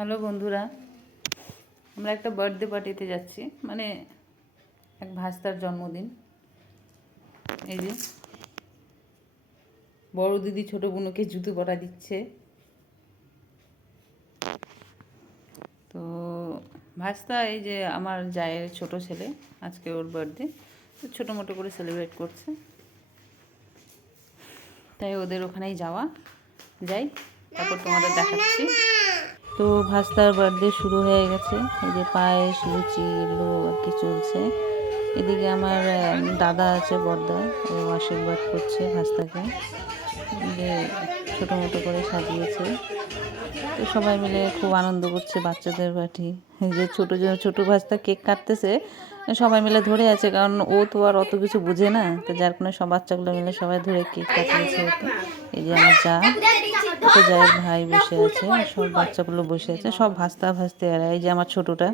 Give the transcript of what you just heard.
Hello বন্ধুরা, আমরা একটা বার্থডে পার্টিতে যাচ্ছি, মানে এক ভাস্তার জন্মদিন। এই যে বড় দিদি ছোট বোনকে জুতো পরা দিচ্ছে। তো ভাস্তা এই যে আমার জায়ের ছোট ছেলে, আজকে ওর বার্থডে, তো ছোটো মোটো করে সেলিব্রেট করছে, তাই ওদের ওখানেই যাই, তারপর তোমাদের দেখাচ্ছি। তো ভাস্তার বার্থডে শুরু হয়ে গেছে, এই যে পায়েস লুচি এগুলো আর কি চলছে। এদিকে আমার দাদা আছে, বড়দা, ও আশীর্বাদ করছে ভাস্তাকে, যে ছোটো মোটো করে সাজিয়েছে। তো সবাই মিলে খুব আনন্দ করছে, বাচ্চাদের পার্টি। এই যে ছোটো ভাস্তা কেক কাটতেছে, সবাই মিলে ধরে আছে, কারণ ও তো আর অত কিছু বুঝে না, তো যার কারণে সব বাচ্চাগুলো মিলে সবাই ধরে কেক কাটিয়েছে ওকে। এই যে আমার জায়ের ভাই বসে আছে, সব বাচ্চাগুলো বসে আছে, সব ভাস্তা এরা। এই যে আমার ছোটোটা,